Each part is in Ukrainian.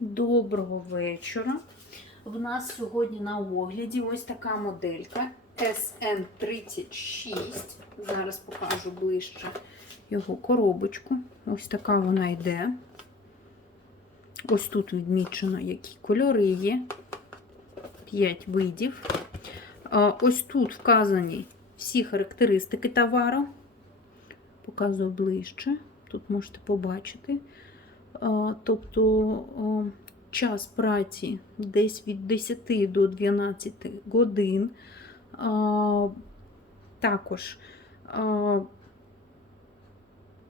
Доброго вечора. В нас сьогодні на огляді ось така моделька SN36. Зараз покажу ближче його коробочку. Ось така вона йде. Ось тут відмічено, які кольори є. 5 видів. Ось тут вказані всі характеристики товару. Показую ближче. Тут можете побачити. Тобто час праці десь від 10 до 12 годин. Також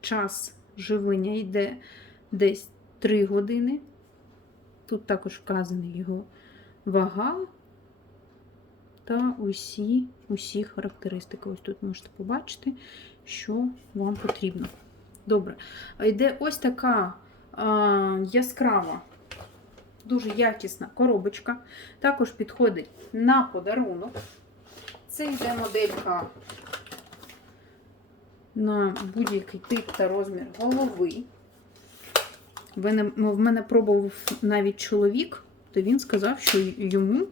час живлення йде десь 3 години. Тут також вказана його вага та усі, усі характеристики. Ось тут можете побачити, що вам потрібно. Добре. Йде ось така яскрава, дуже якісна коробочка. Також підходить на подарунок. Це йде моделька на будь-який тип та розмір голови. В мене, пробував навіть чоловік, то він сказав, що йому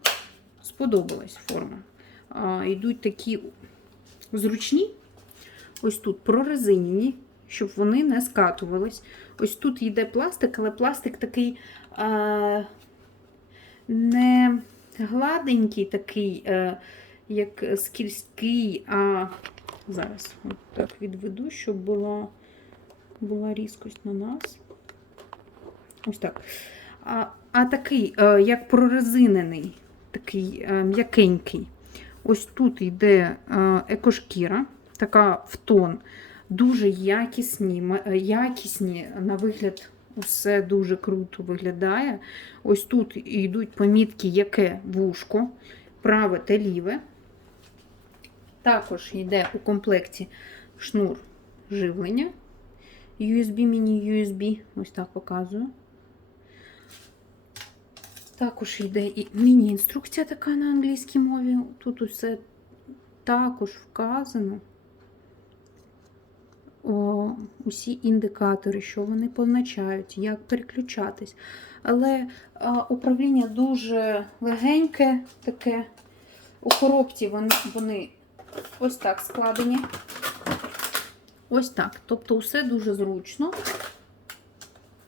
сподобалась форма. Йдуть такі зручні, ось тут прорезинені, щоб вони не скатувались. Ось тут йде пластик, але пластик такий а, не гладенький, такий, а, як скільський, а зараз так відведу, щоб була, була різкость на нас. Ось так. А, а такий, а, як прорезинений, такий а, м'якенький. Ось тут йде екошкіра, така в тон. Дуже якісні, якісні на вигляд, усе дуже круто виглядає. Ось тут йдуть помітки, яке вушко, праве та ліве. Також йде у комплекті шнур живлення. USB, міні-USB, ось так показую. Також йде і міні-інструкція така на англійській мові. Тут усе також вказано. О, усі індикатори, що вони позначають, як переключатись. Але а, управління дуже легеньке, таке. У коробці вони, вони ось так складені. Ось так. Тобто, все дуже зручно.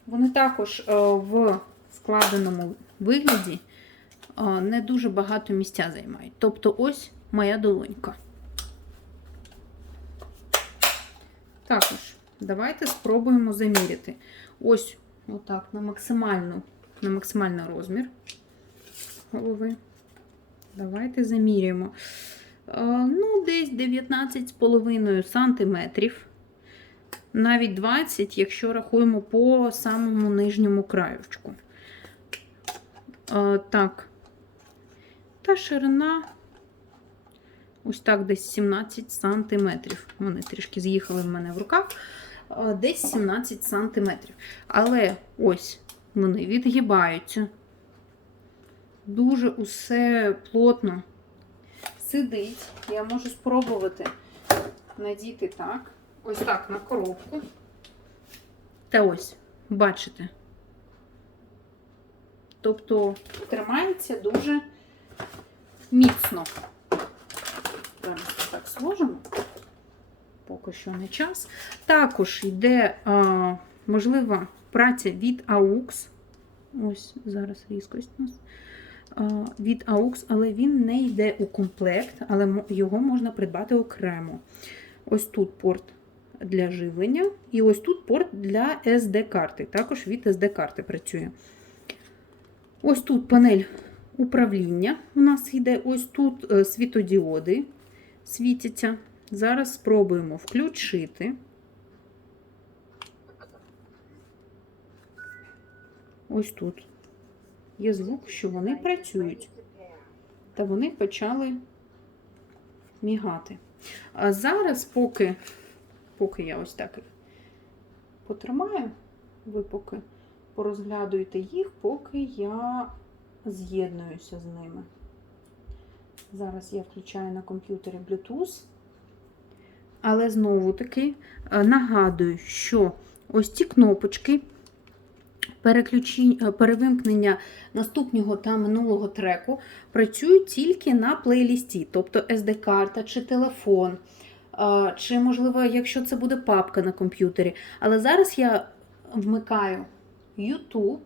Вони також е, в складеному вигляді е, не дуже багато місця займають. Тобто, ось моя долонька. Також давайте спробуємо заміряти. Ось отак на максимальну, на максимальний розмір голови. Давайте замірюємо. Е, Ну, десь 19,5 сантиметрів. Навіть 20, якщо рахуємо по самому нижньому краючку. Е, Так. Та ширина ось так десь 17 сантиметрів. Вони трішки з'їхали в мене в руках. Е, Десь 17 сантиметрів. Але ось вони відгибаються. Дуже усе плотно сидить. Я можу спробувати надіти так. Ось так на коробку. Та ось, бачите. Тобто тримається дуже міцно. Зараз так сложимо. Поки що не час. Також йде, а, можлива, праця від AUX. Ось зараз різкость у нас. Від AUX, але він не йде у комплект, але його можна придбати окремо. Ось тут порт для живлення, і ось тут порт для SD-карти. Також від SD-карти працює. Ось тут панель управління у нас йде. Ось тут е, світодіоди світяться. Зараз спробуємо включити. Ось тут є звук, що вони працюють. Та вони почали мігати. А зараз, поки, поки я ось так потримаю, ви поки порозглядуєте їх, поки я з'єднуюся з ними. Зараз я включаю на комп'ютері Bluetooth. Але знову таки е, нагадую, що ось ці кнопочки е, перевимкнення наступного та минулого треку працюють тільки на плейлісті, тобто SD-карта чи телефон, е, чи, можливо, якщо це буде папка на комп'ютері. Але зараз я вмикаю YouTube.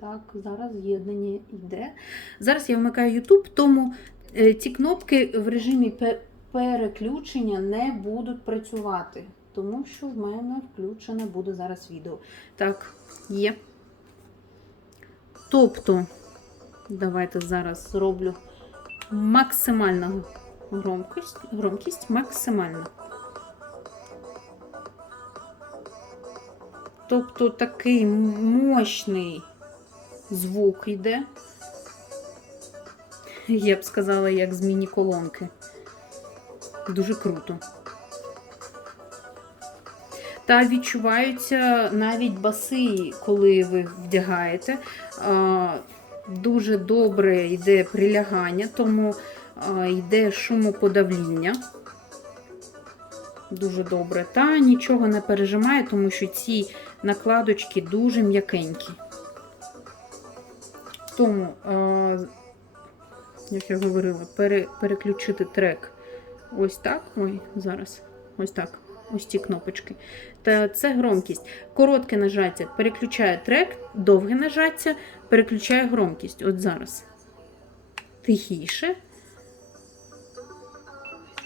Так, зараз з'єднання йде. Зараз я вмикаю YouTube, тому ці кнопки в режимі переключення не будуть працювати, тому що в мене включене буде зараз відео. Так, є. Тобто, давайте зараз зроблю максимальну громкість, громкість максимальну. Тобто такий мощний звук йде. Я б сказала, як з міні-колонки. Дуже круто. Та відчуваються навіть баси, коли ви вдягаєте. Дуже добре йде прилягання, тому йде шумоподавління. Дуже добре. Та нічого не пережимає, тому що ці накладочки дуже м'якенькі. Тому, як я говорила, пере, переключити трек ось так. Ой, зараз. Ось так. Ось ці кнопочки. Та це громкість. Коротке нажаття переключає трек, довге нажаття переключає громкість. От зараз. Тихіше.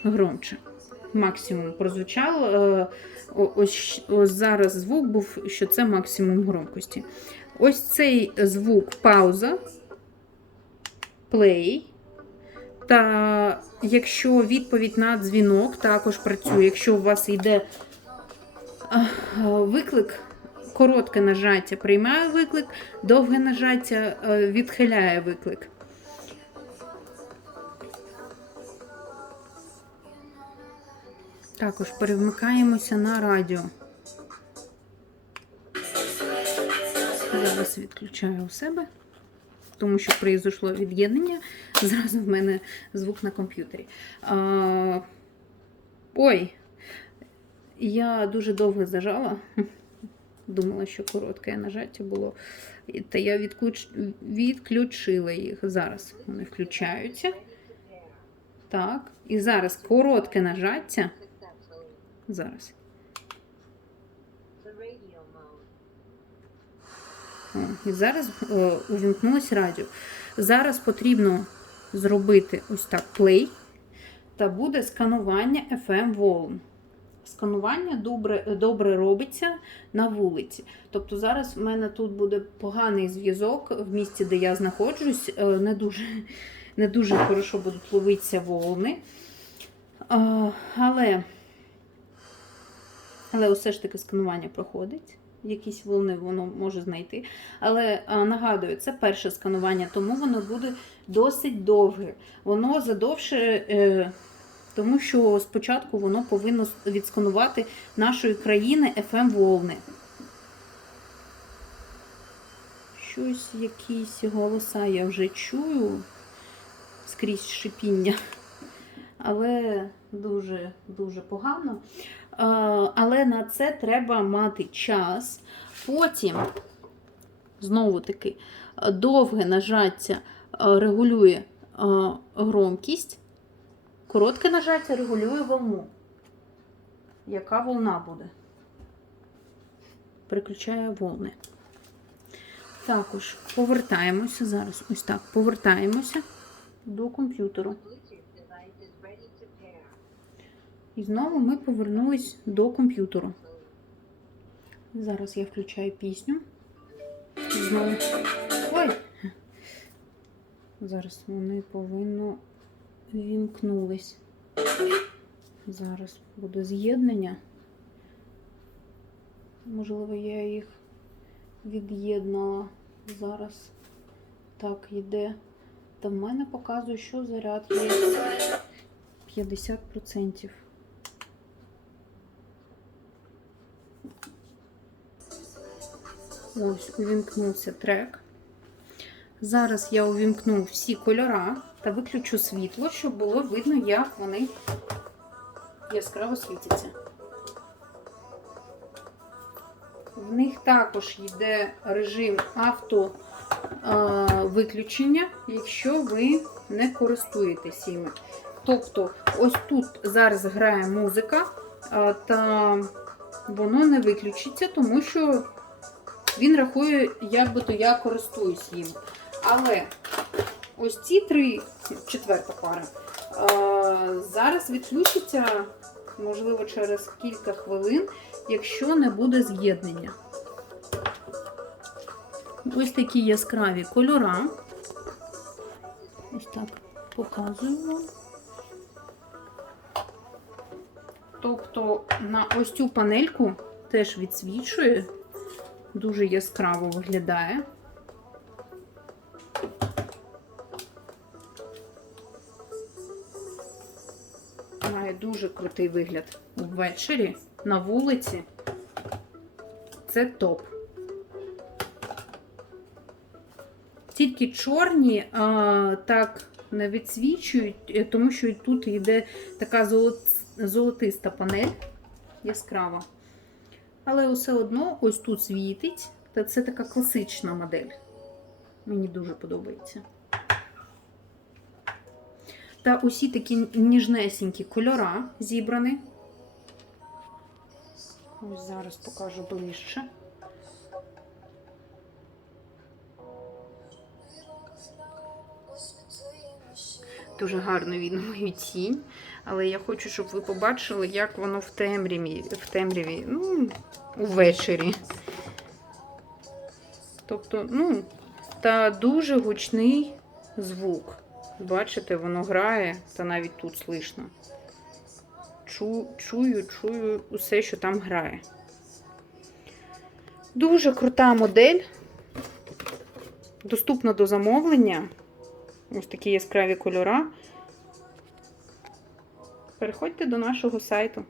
Громче. Максимум прозвучало. Е, Ось, зараз звук був, що це максимум громкості. Ось цей звук пауза, плей. Та якщо відповідь на дзвінок також працює, якщо у вас йде виклик, коротке нажаття приймає виклик, довге нажаття е, відхиляє виклик. Також перемикаємося на радіо. Зараз відключаю у себе тому що произошло від'єднання. Зразу в мене звук на комп'ютері. А, Ой, я дуже довго зажала. Думала, що коротке нажаття було. Та я відключ... відключила їх. Зараз вони включаються. Так. І зараз коротке нажаття. Зараз. І зараз е, увімкнулось радіо. Зараз потрібно зробити ось так play, та буде сканування FM волн. Сканування добре, добре робиться на вулиці. Тобто зараз в мене тут буде поганий зв'язок в місці, де я знаходжусь. Е, Не дуже, не дуже хорошо будуть ловитися волни. Е, Але, але все ж таки сканування проходить якісь волни воно може знайти. Але нагадую, це перше сканування, тому воно буде досить довге. Воно задовше, е, тому що спочатку воно повинно відсканувати нашої країни FM волни. Щось, якісь голоса я вже чую скрізь шипіння. Але дуже дуже погано. Але на це треба мати час. Потім, знову таки, е, довге нажаття регулює громкість, коротке нажаття регулює волну. Яка волна буде? Переключає волни. Також повертаємося зараз. Ось так. Повертаємося до комп'ютеру. І знову ми повернулись до комп'ютеру. Зараз я включаю пісню. Знову. Ой! Зараз вони повинно вімкнулись. Зараз буде з'єднання. Можливо, я їх від'єднала. Зараз так йде. Та в мене показує, що заряд є 50%. Ось, увімкнувся трек. Зараз я увімкну всі кольора та виключу світло, щоб було видно, як вони яскраво світяться. В них також йде режим авто е, якщо ви не користуєтесь іми. Тобто, ось тут зараз грає музика, та воно не виключиться, тому що він рахує, як би то я користуюсь їм. Але ось ці три, четверта пара, зараз відключаться, можливо, через кілька хвилин, якщо не буде з'єднання. Ось такі яскраві кольора. Ось так показую. Тобто на ось цю панельку теж відсвічує, дуже яскраво виглядає. Має дуже крутий вигляд ввечері на вулиці. Це топ. Тільки чорні а, так не відсвічують, е, тому що тут йде така золотиста панель яскрава. Але все одно ось тут світить. Та це така класична модель. Мені дуже подобається. Та усі такі ніжнесенькі кольора зібрані. Ось зараз покажу ближче. Дуже гарно видно мою тінь. Але я хочу, щоб ви побачили, як воно в темряві, в темряві, ну, увечері. Тобто, ну, та дуже гучний звук. Бачите, воно грає, та навіть тут слышно. Чу, чую, чую усе, що там грає. Дуже крута модель. Доступна до замовлення. Ось такі яскраві кольора. Переходьте до нашого сайту.